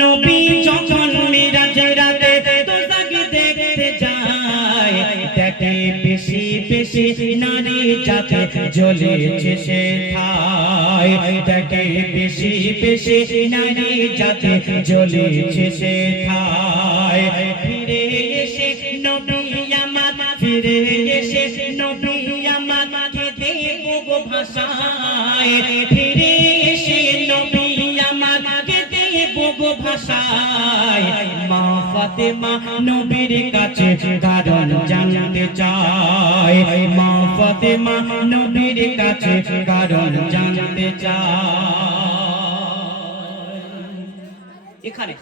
নবী যখন মিরাজের রাতে দোজাখে দেখতে যায়, দেখে বেশি বেশি নারী জাতে জ্বলেছে সেথায়, দেখে বেশি বেশি নারী জাতে জ্বলেছে সেথায়। ফিরে এসে নবী আমার, ফিরে এসে নবী আমার কেঁদে গো ভাষায়, ফিরে এসে নবী আমার কেঁদে গো ভাষায়। মা ফাতেমা নবীর কাছে কারণ জানতে চায়, মা ফাতেমা নবীর কাছে কারণ জানতে চায়। এখানে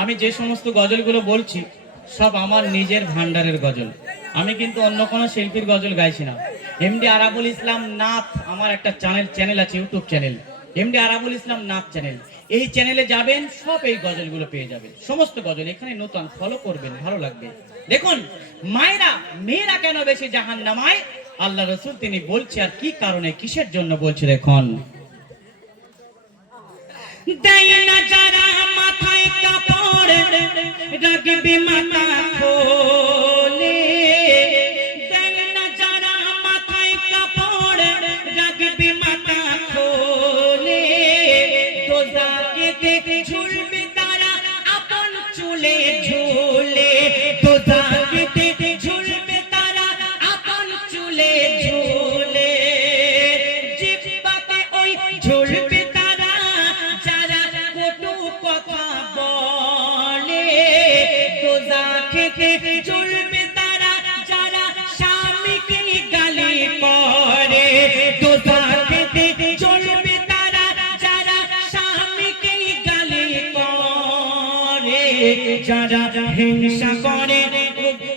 আমি যে সমস্ত গজলগুলো বলছি সব আমার নিজের ভান্ডারের গজল, আমি কিন্তু অন্য কোনো শিল্পীর গজল গাইছি না। এমডি আরাবুল ইসলাম নাথ আমার একটা চ্যানেল আছে, ইউটিউব চ্যানেল, এমডি আরাবুল ইসলাম নাথ চ্যানেল। এই চ্যানেলে যাবেন, সব এই গজলগুলো পেয়ে যাবেন, সমস্ত গজল এখানে নতুন, ফলো করবেন, ভালো লাগবে। দেখুন মেয়েরা কেন বেশি জাহান্নামায়, আল্লাহ রাসূল তিনি বলছে, আর কি কারণে, কিসের জন্য বলছে দেখুন। দেয় না যারা মাথায় কাপড়, রাখবে মাথা খোলে, দেয় না যারা মাথায় কাপড়, রাখবে মাথা খোলে, দোজাখেতে ঝুলবে তারা আপন চুলে ঝুলে, দোজাখেতে ঝুলবে তারা আপন চুলে ঝুলে, জিহ্বাতে ওই ঝুলবে তারা যারা কটু কথা বলে, দোজাখেতে ঝুলবে তারা যারা স্বামীকে গালি করে, দোজাখেতে ঝুলবে তারা যারা স্বামীকে গালি করে, যারা হিংসা করে,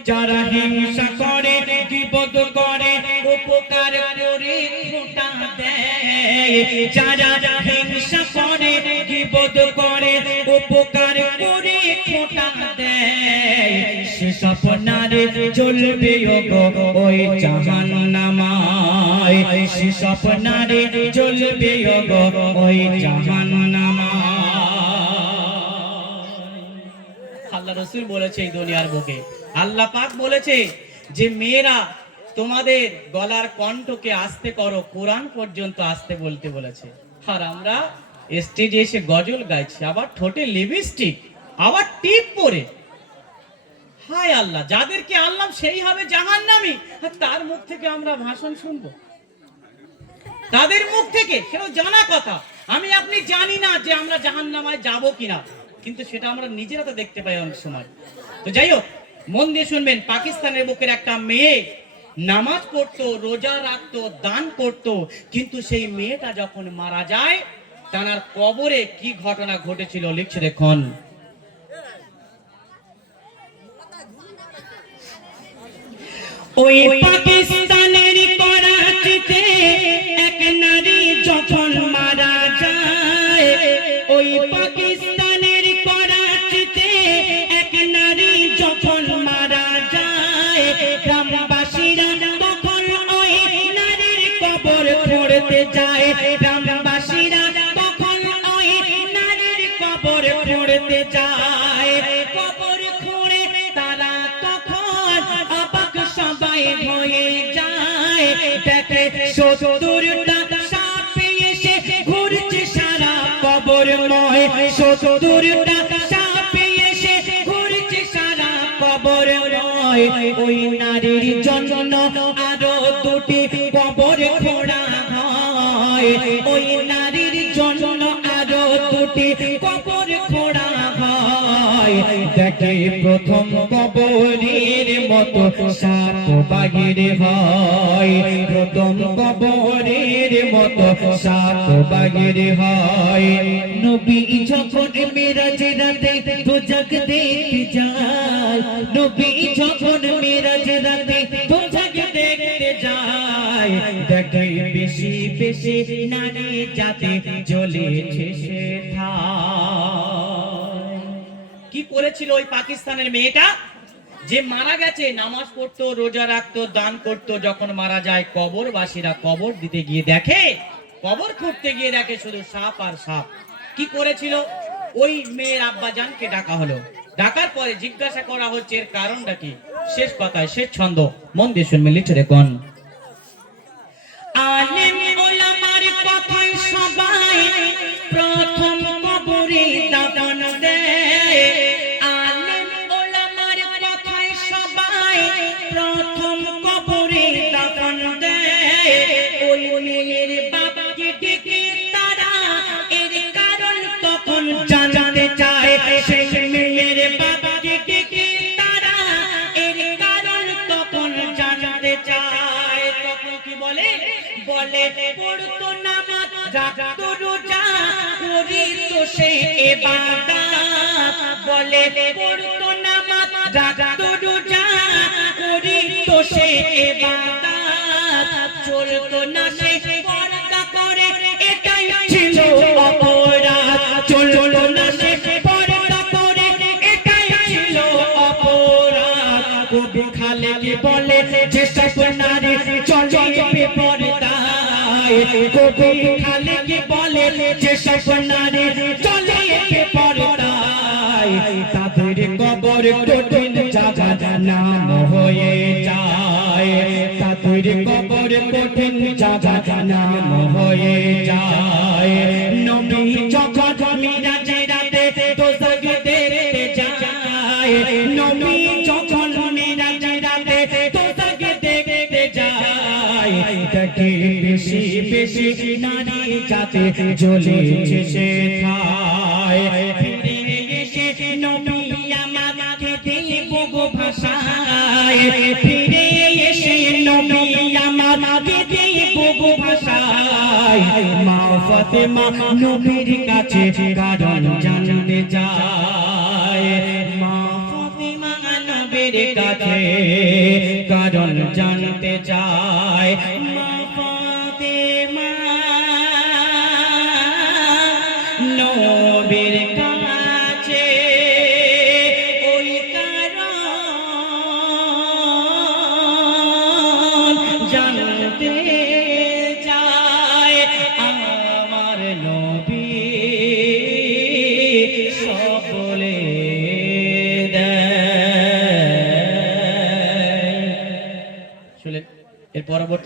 যারা হিংসা করে, বিপদ করে, উপকার করে খোঁটা দেয়, যারা হিংসা করে, বিপদ করে, উপকার করে খোঁটা দেয়, সেসব নারী জ্বলবে গো ওই জাহান্নামায়, সেসব নারী জ্বলবে গো ওই জাহান্নামায়। আল্লাহ রাসূল বলেছে এই দুনিয়ার বুকে, আল্লাহ পাক বলেছে যে মেয়েরা তোমাদের গলার কণ্ঠকে আস্তে করো, কোরআন পর্যন্ত আস্তে বলতে বলেছে। আর আমরা স্টেজে এসে গজল গাইছি, আবার ঠোঁটে লিপস্টিক, আবার টিপ পরে। হায় আল্লাহ, যাদেরকে আল্লাহ সেই হবে জাহান্নামী, আর তার মুখ থেকে আমরা ভাষণ শুনবো, তাদের মুখ থেকে। সেটা জানা কথা, আমি আপনি জানি না যে আমরা জাহান্নামায় যাব কিনা, কিন্তু সেটা আমরা নিজেরা তো দেখতে পাই অনেক সময়। তো যাই হোক, মন দিয়ে শুনবেন। পাকিস্তানের বুকের একটা মেয়ে নামাজ পড়তো, রোজা রাখতো, দান করতো, কিন্তু সেই মেয়েটা যখন মারা যায়, তার কবরে কি ঘটনা ঘটেছিল লিখছে দেখুন। ওই পাকিস্তানের করাচিতে এক নারী যখন মারা যায়, ওই পাকিস্তানের করাচিতে এক নারী যখন মারা যায়, গ্রামবাসীরা তখন ওই নারীর কবর খুঁড়তে যায়, গ্রামবাসীরা তখন ওই নারীর কবর খুঁড়তে যায়, কবর খুঁড়ে তারা তখন অবাক সবাই হয়ে যায়, দেখে ৭০টা সাপ এসে ঘুরছে সারা কবরময়, ৭০টা সাপ এসে ঘুরছে সারা কবরময়। ওই নারীর জন্য আরো দুটি কবর খোঁড়া হয়, ওই নারীর জন্য আরো দুটি কবর খোঁড়া হয়, দেখে প্রথম কবরের মতো সাপ বাহির হয়, প্রথম কবরের মতো সাপ বাহির হয়। নবী যখন মেরাজের রাতে দোজখ দেখতে যায়, নবী যখন মেরাজের রাতে দোজখ দেখতে যায়, দেখে বেশি বেশি নারী জাতে জ্বলেছে সেথায়। কি করেছিল ওই পাকিস্তানের মেয়েটা যে মারা গেছে? নামাজ পড়তো, রোজা রাখতো, দান করতো, যখন মারা যায় কবরবাসীরা কবর দিতে গিয়ে দেখে, কবর খুঁড়তে গিয়ে দেখে শুধু সাপ আর সাপ। কি করেছিল? ওই মেয়ের আব্বাজানকে ডাকা হলো, ডাকার পরে জিজ্ঞাসা করা হচ্ছে এর কারণটা কি। শেষ পাতায় শেষ ছন্দ, মন দিয়ে শুনবেন, লিখে দেখুন। আলেম ওলামার কথায় সবাই প্রথম কবরে দাফন দেয়। আলেম ওলামার কথায় সবাই প্রথম কবরে দাফন দেয়। ওই মেয়ের বাবাকে ডেকে তারা এর কারণ তখন জানতে চায়। সেই মেয়ের বাবাকে ডেকে তারা এর কারণ তখন জানতে চায়। তখন কি বলে? বলে পড়তো নামাজ, রাখতো রোজা, করিতো সে ইবাদত। বলে পড়তো নামাজ, রাখতো রোজা, করিতো সে ইবাদত। চলতো না সে পর্দা করে, এটাই ছিল অপরাধ। চলতো না সে পর্দা করে, এটাই ছিল অপরাধ। কবি খালেক বলে যেসব নারী চলে বেপরদায়। কবি খালেক বলে যেসব নারী চলে বেপরদায়, তাদের কবর কঠিন জায়গা নাম হয়ে যায়। তাদের কবর কঠিন জায়গা নাম হয়ে যায়। নবী যখন মিরাজের রাতে দোজখ দেখতে যায়, নবী যখন মিরাজের রাতে দোজখ দেখতে যায়, দেখে বেশি বেশি নারী যাতে জ্বলেছে সে ঠায়। ফিরে এসে নবী আমাকে দেব গো ভাষায়। ফিরে এসে নবী আমাকে দেব গো ভাষায়। মা ফাতেমা নবীর কাছে কারণ জানতে চায়। মা ফাতেমা নবীর কাছে কারণ জানতে চায়। মা ফাতেমা নবীর কাছে ওই কারণ জানতে চায়। আমার নবী সব বলে দেয়। শুনলেন? এর পরবর্তী